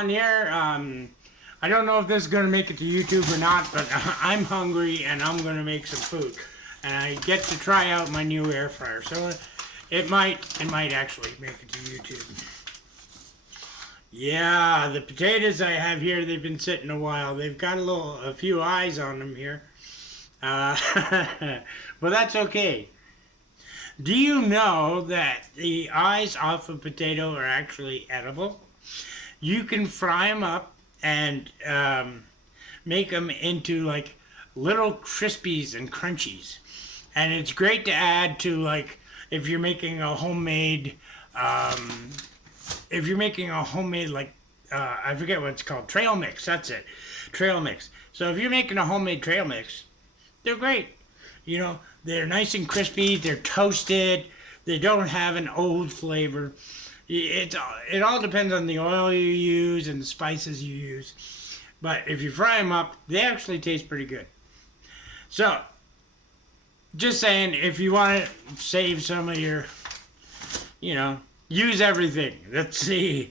on here. I don't know if this is going to make it to YouTube or not, but I'm hungry and I'm going to make some food. And I get to try out my new air fryer, so it might actually make it to YouTube. Yeah, the potatoes I have here, they've been sitting a while. They've got a few eyes on them here. But that's okay. Do you know that the eyes off a potato are actually edible? You can fry them up and make them into like little crispies and crunchies. And it's great to add to, like, if you're making a homemade, I forget what it's called, trail mix, that's it, trail mix. So if you're making a homemade trail mix, they're great. You know, they're nice and crispy, they're toasted, they don't have an old flavor. It all depends on the oil you use and the spices you use. But if you fry them up, they actually taste pretty good. So, just saying, if you want to save some of your, use everything. That's the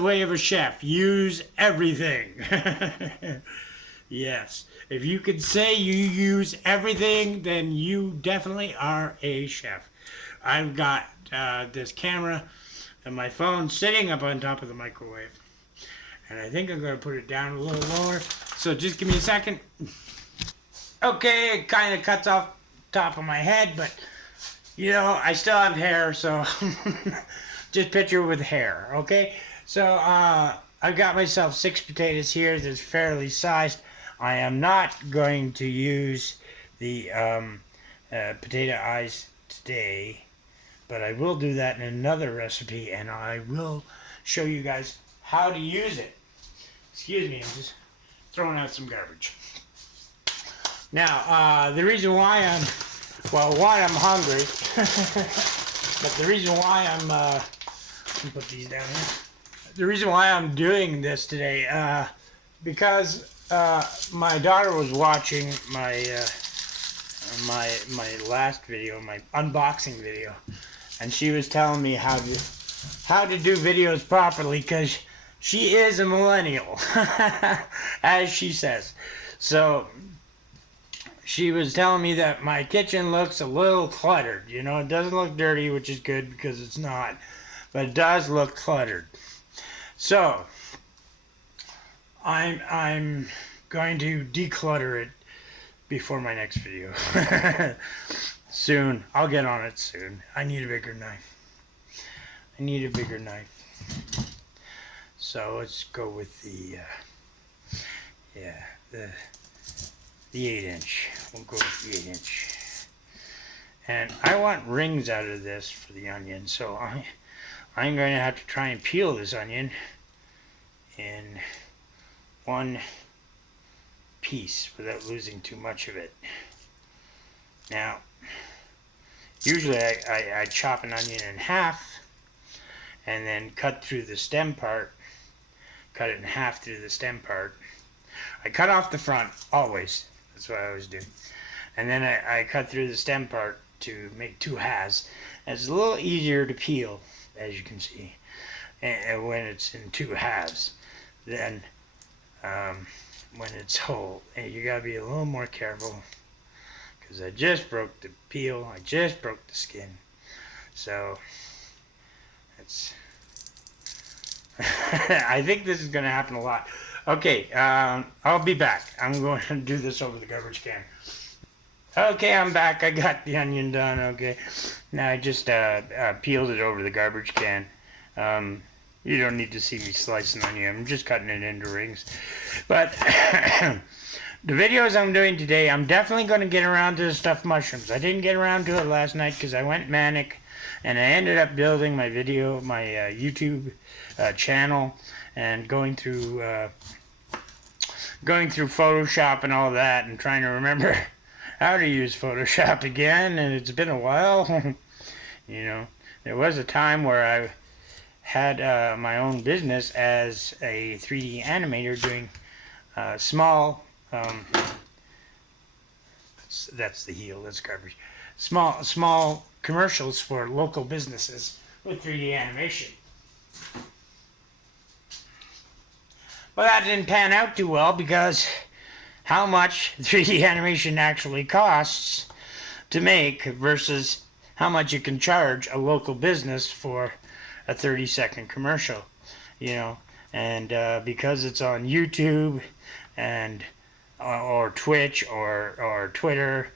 way of a chef. Use everything. Yes. If you could say you use everything, then you definitely are a chef. I've got this camera and my phone sitting up on top of the microwave. And I think I'm going to put it down a little lower. So just give me a second. Okay, it kind of cuts off top of my head, but I still have hair, so just picture with hair, okay? So I've got myself 6 potatoes here that's fairly sized. I am not going to use the potato eyes today, but I will do that in another recipe, and I will show you guys how to use it. Excuse me, I'm just throwing out some garbage. Now, the reason why I'm hungry, but the reason why put these down here. The reason why I'm doing this today, because my daughter was watching my last video, my unboxing video, and she was telling me how to do videos properly, because she is a millennial, as she says. So she was telling me that my kitchen looks a little cluttered. It doesn't look dirty, which is good because it's not, but it does look cluttered. So I'm going to declutter it before my next video. Soon. I'll get on it soon. I need a bigger knife. So let's go with the 8-inch. We'll go with the 8-inch. And I want rings out of this for the onion, so I'm going to have to try and peel this onion in one piece without losing too much of it. Now, usually I chop an onion in half and then cut through the stem part, cut it in half through the stem part. I cut off the front, always. That's what I always do. And then I cut through the stem part to make 2 halves. And it's a little easier to peel, as you can see, and when it's in 2 halves than when it's whole. And you gotta be a little more careful, because I just broke the peel, I just broke the skin. So it's I think this is gonna happen a lot. Okay, I'll be back. I'm going to do this over the garbage can. Okay, I'm back. I got the onion done. Okay, now I just peeled it over the garbage can. You don't need to see me slicing onion. I'm just cutting it into rings. But the videos I'm doing today, I'm definitely going to get around to the stuffed mushrooms. I didn't get around to it last night because I went manic, and I ended up building my YouTube channel and going through Photoshop and all that, and trying to remember how to use Photoshop again, and it's been a while. There was a time where I had my own business as a 3D animator doing small, that's the heel, that's garbage, small commercials for local businesses with 3D animation. Well, that didn't pan out too well because how much 3D animation actually costs to make versus how much you can charge a local business for a 30-second commercial, you know. And because it's on YouTube and or Twitch or Twitter,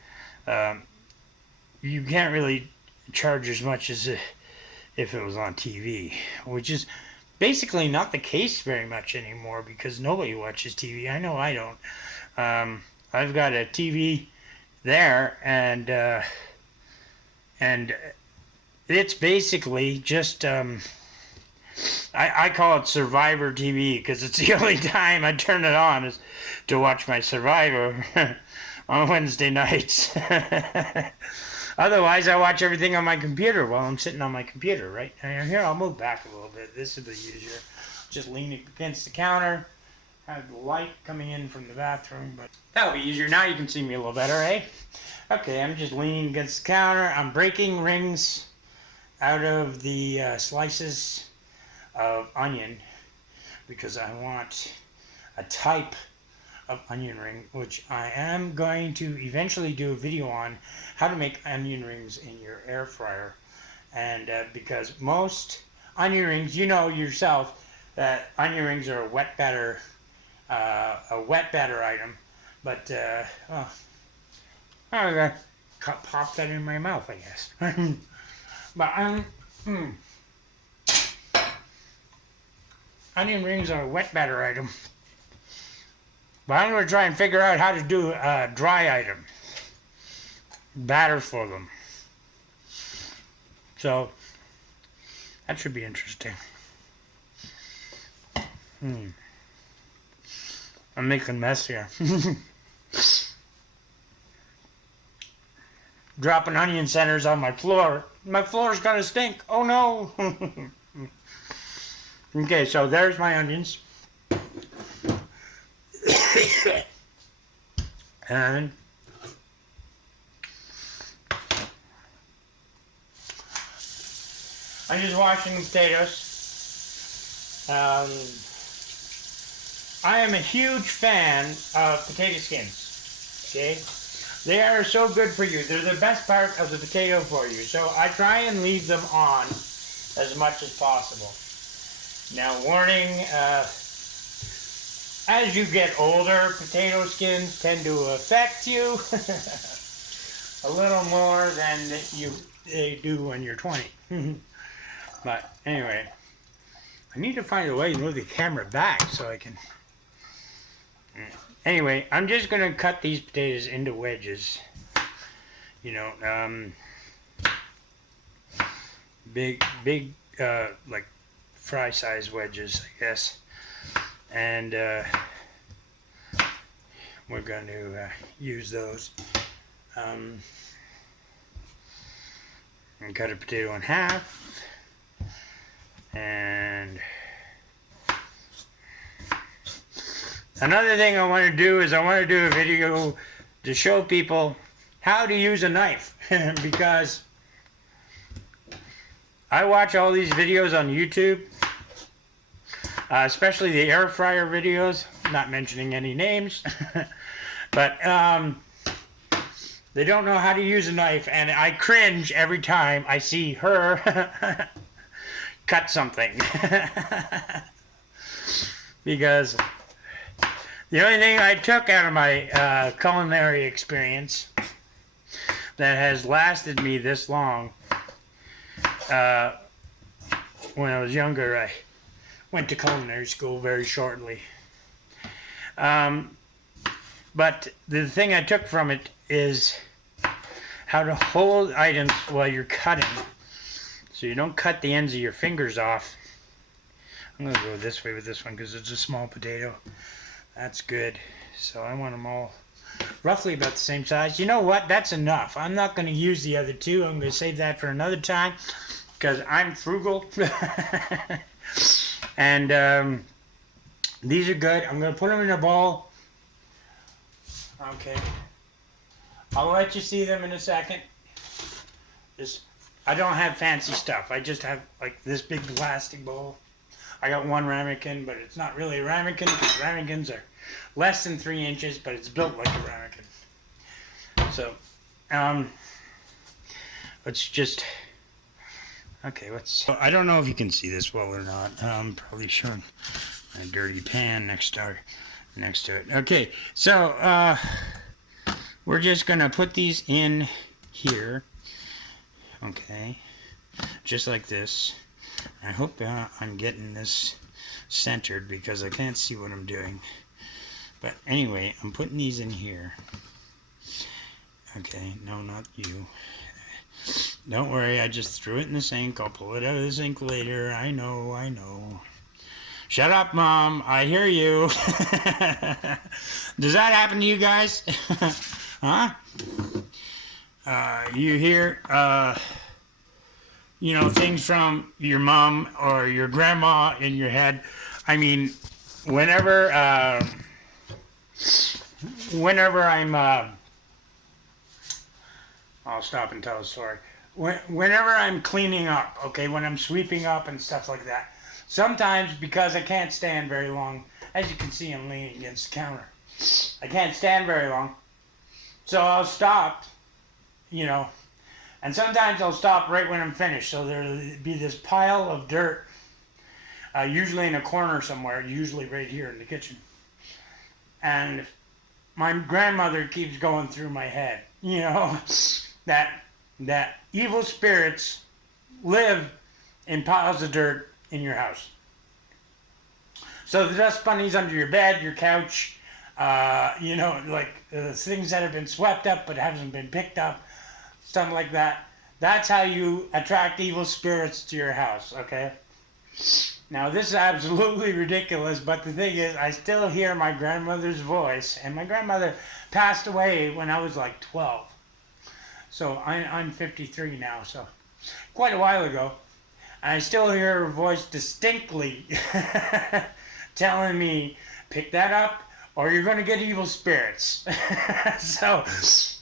you can't really charge as much as if it was on TV, which is basically not the case very much anymore because nobody watches TV. I know I don't. I've got a TV there, and it's basically just I call it Survivor TV because it's the only time I turn it on is to watch my Survivor on Wednesday nights. Otherwise, I watch everything on my computer while I'm sitting on my computer, right? And here, I'll move back a little bit. This is easier. Just lean against the counter, have the light coming in from the bathroom, but that'll be easier. Now you can see me a little better, eh? Okay, I'm just leaning against the counter. I'm breaking rings out of the slices of onion because I want a type of onion ring, which I am going to eventually do a video on how to make onion rings in your air fryer. And because most onion rings, you know yourself that onion rings are a wet batter item, but oh, I'm gonna pop that in my mouth, I guess. But onion rings are a wet batter item. But I'm going to try and figure out how to do a dry item. Batter for them. So, that should be interesting. I'm making a mess here. Dropping onion centers on my floor. My floor's gonna stink. Oh no! Okay, so there's my onions. And I'm just washing the potatoes. I am a huge fan of potato skins. Okay, they are so good for you. They're the best part of the potato for you. So I try and leave them on as much as possible. Now, warning. As you get older, potato skins tend to affect you a little more than they do when you're 20. But anyway, I need to find a way to move the camera back so I can... Anyway, I'm just going to cut these potatoes into wedges. You know, big, like fry size wedges, I guess. And we're going to use those and cut a potato in half. And another thing I want to do is I want to do a video to show people how to use a knife because I watch all these videos on YouTube. Especially the air fryer videos, not mentioning any names, but they don't know how to use a knife, and I cringe every time I see her cut something. Because the only thing I took out of my culinary experience that has lasted me this long, when I was younger, I went to culinary school very shortly. But the thing I took from it is how to hold items while you're cutting. So you don't cut the ends of your fingers off. I'm going to go this way with this one because it's a small potato. That's good. So I want them all roughly about the same size. You know what? That's enough. I'm not going to use the other two. I'm going to save that for another time because I'm frugal. And these are good. I'm going to put them in a bowl. Okay. I'll let you see them in a second. I don't have fancy stuff. I just have like this big plastic bowl. I got one ramekin, but it's not really a ramekin because ramekins are less than 3 inches, but it's built like a ramekin. So, let's just, okay, I don't know if you can see this well or not. I'm probably showing my dirty pan next to it. Okay, so, we're just going to put these in here. Okay, just like this. I hope I'm getting this centered because I can't see what I'm doing. But anyway, I'm putting these in here. Okay, no, not you. Don't worry, I just threw it in the sink. I'll pull it out of the sink later. I know. Shut up, Mom. I hear you. Does that happen to you guys? Huh? You hear, you know, things from your mom or your grandma in your head. I mean, whenever I'm, I'll stop and tell a story. Whenever I'm cleaning up, okay, when I'm sweeping up and stuff like that, sometimes because I can't stand very long, as you can see, I'm leaning against the counter. I can't stand very long. So I'll stop, you know, and sometimes I'll stop right when I'm finished. So there'll be this pile of dirt, usually in a corner somewhere, usually right here in the kitchen. And my grandmother keeps going through my head, you know, that evil spirits live in piles of dirt in your house. So the dust bunnies under your bed, your couch, you know, like things that have been swept up but haven't been picked up, stuff like that. That's how you attract evil spirits to your house, okay? Now, this is absolutely ridiculous, but the thing is, I still hear my grandmother's voice, and my grandmother passed away when I was like 12. So I'm 53 now, so quite a while ago. And I still hear her voice distinctly telling me, pick that up, or you're going to get evil spirits. So,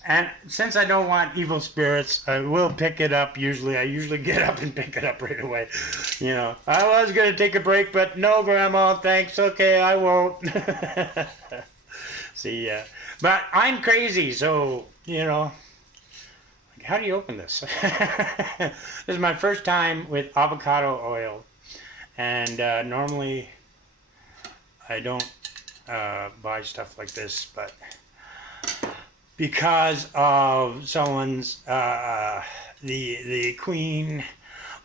and since I don't want evil spirits, I will pick it up usually. I usually get up and pick it up right away. You know, I was going to take a break, but no, Grandma, thanks. Okay, I won't. See, but I'm crazy, so, you know, how do you open this? This is my first time with avocado oil, and normally I don't buy stuff like this, but because of someone's the Queen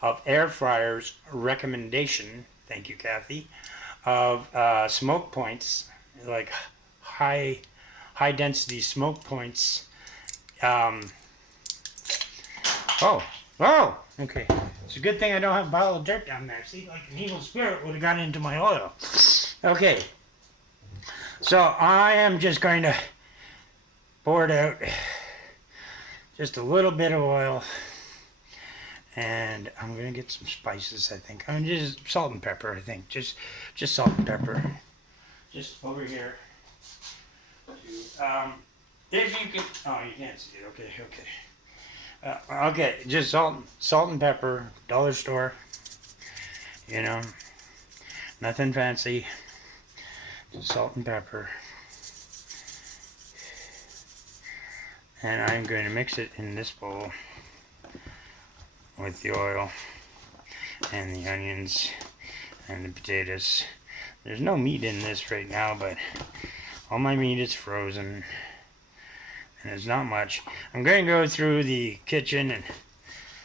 of Air Fryers recommendation, thank you, Kathy, of smoke points, like high density smoke points. Oh, okay. It's a good thing I don't have a pile of dirt down there. See, like an evil spirit would have gotten into my oil. Okay. So I am just going to pour it out. Just a little bit of oil. And I'm going to get some spices, I think. I'm just salt and pepper, I think. Just salt and pepper. Just over here. If you could, oh, you can't see it. Okay. Okay, just salt and pepper, dollar store, you know, nothing fancy, just salt and pepper, and I'm going to mix it in this bowl with the oil and the onions and the potatoes. There's no meat in this right now, but all my meat is frozen. And it's not much. I'm going to go through the kitchen and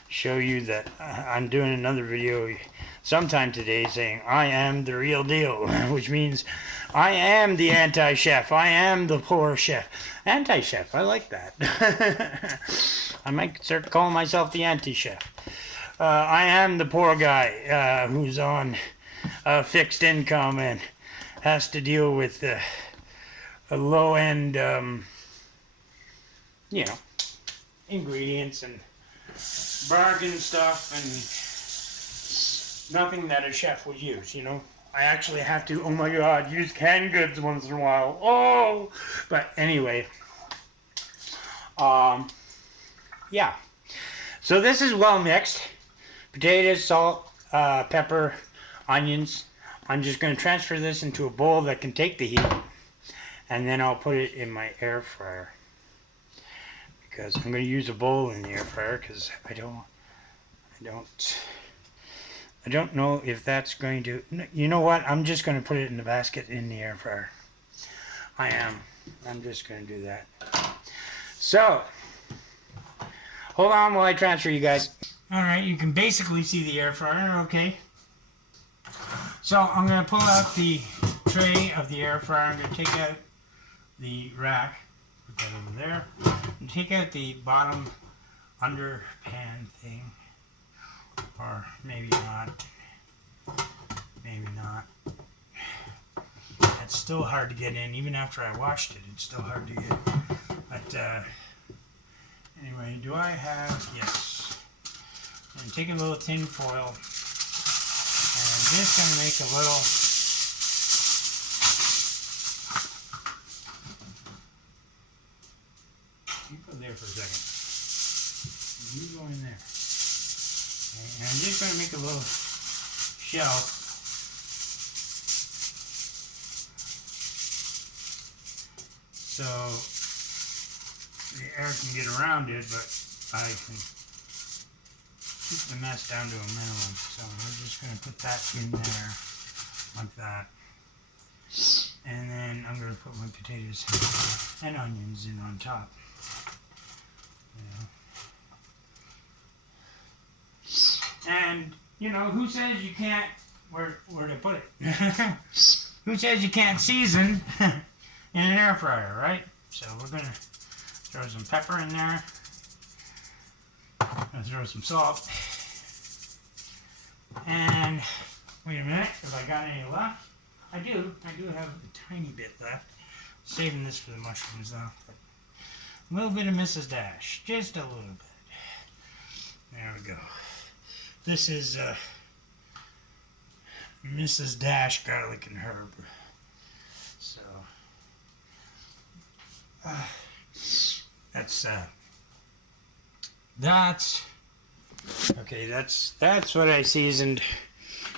show you that I'm doing another video sometime today saying I am the real deal, which means I am the anti-chef. I am the poor chef. Anti-chef, I like that. I might start calling myself the anti-chef. I am the poor guy who's on a fixed income and has to deal with a low-end you know, ingredients and bargain stuff and nothing that a chef would use, you know. I actually have to, oh my God, use canned goods once in a while. Oh! But anyway, yeah. So this is well mixed. Potatoes, salt, pepper, onions. I'm just going to transfer this into a bowl that can take the heat, and then I'll put it in my air fryer, because I'm going to use a bowl in the air fryer because I don't know if that's going to, you know what, I'm just going to put it in the basket in the air fryer. I'm just going to do that. So hold on while I transfer you guys. Alright, you can basically see the air fryer, okay. So I'm going to pull out the tray of the air fryer. I'm going to take out the rack, put that over there, and take out the bottom under pan thing, or maybe not, maybe not. It's still hard to get in, even after I washed it, it's still hard to get. But anyway, do I have, yes. And take a little tin foil, and I'm just going to make a little, you go there for a second, you go in there, okay. And I'm just going to make a little shelf, so the air can get around it, but I can keep the mess down to a minimum. So we're just going to put that in there, like that. And then I'm going to put my potatoes and onions in on top. And, you know, who says you can't, where to put it? Who says you can't season in an air fryer, right? So we're going to throw some pepper in there. I'm going to throw some salt. And wait a minute, if I got any left. I do have a tiny bit left. Saving this for the mushrooms though. But a little bit of Mrs. Dash, just a little bit. There we go. This is Mrs. Dash garlic and herb. So that's okay. That's what I seasoned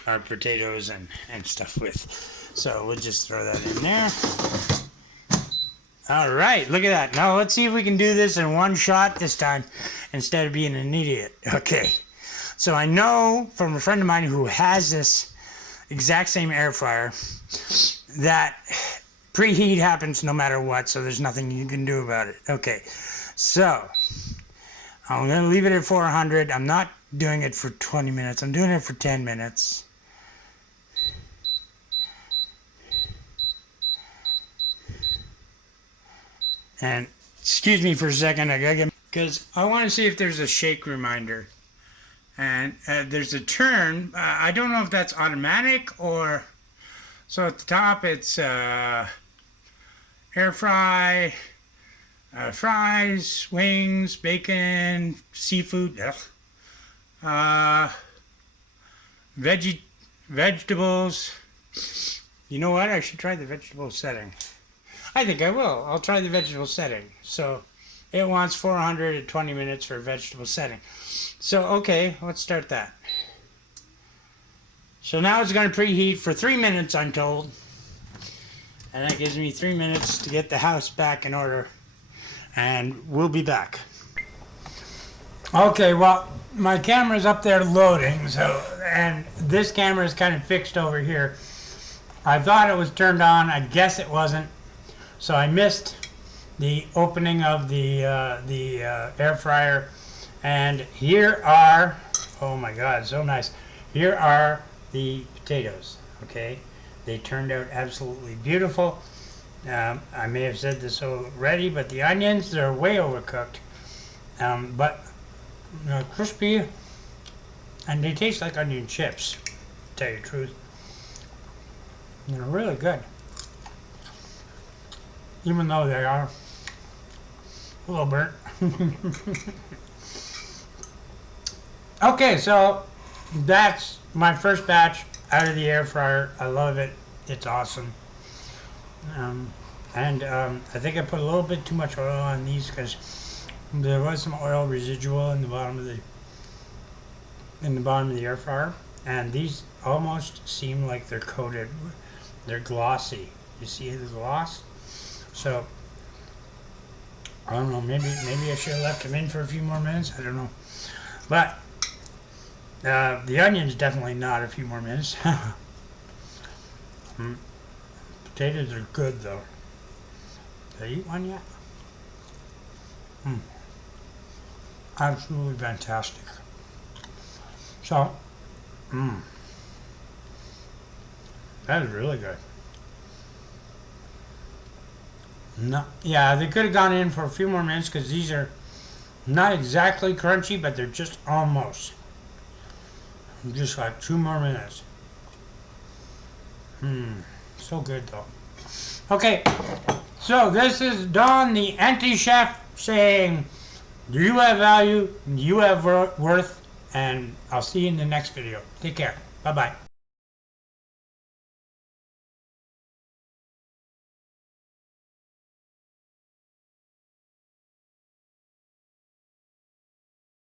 our potatoes and stuff with. So we'll just throw that in there. All right, look at that. Now let's see if we can do this in one shot this time instead of being an idiot. Okay. So I know from a friend of mine who has this exact same air fryer that preheat happens no matter what, so there's nothing you can do about it. Okay, so I'm going to leave it at 400. I'm not doing it for 20 minutes. I'm doing it for 10 minutes. And excuse me for a second, I gotta get, because I want to see if there's a shake reminder. And there's a turn. I don't know if that's automatic or, so at the top it's air fry, fries, wings, bacon, seafood, vegetables. You know what? I should try the vegetable setting. I think I will. I'll try the vegetable setting. So it wants 420 minutes for vegetable setting. So, okay, let's start that. So now it's going to preheat for 3 minutes, I'm told. And that gives me 3 minutes to get the house back in order. And we'll be back. Okay, well, my camera's up there loading, so, and this camera is kind of fixed over here. I thought it was turned on. I guess it wasn't. So I missed the opening of the air fryer. And here are, oh my God, so nice. Here are the potatoes, okay? They turned out absolutely beautiful. I may have said this already, but the onions, they're way overcooked. But crispy, and they taste like onion chips, to tell you the truth. They're really good. Even though they are a little burnt. Okay, so that's my first batch out of the air fryer. I love it. It's awesome. I think I put a little bit too much oil on these because there was some oil residual in the bottom of the air fryer. And these almost seem like they're coated, they're glossy. You see the gloss? So, I don't know, maybe I should have left them in for a few more minutes, I don't know. But, the onion's definitely not a few more minutes. Potatoes are good though. Did I eat one yet? Absolutely fantastic. So, that is really good. No, yeah, they could have gone in for a few more minutes because these are not exactly crunchy, but they're just almost. Just like 2 more minutes. So good though. Okay, so this is Don, the anti-chef, saying, do you have value? Do you have worth? And I'll see you in the next video. Take care. Bye-bye.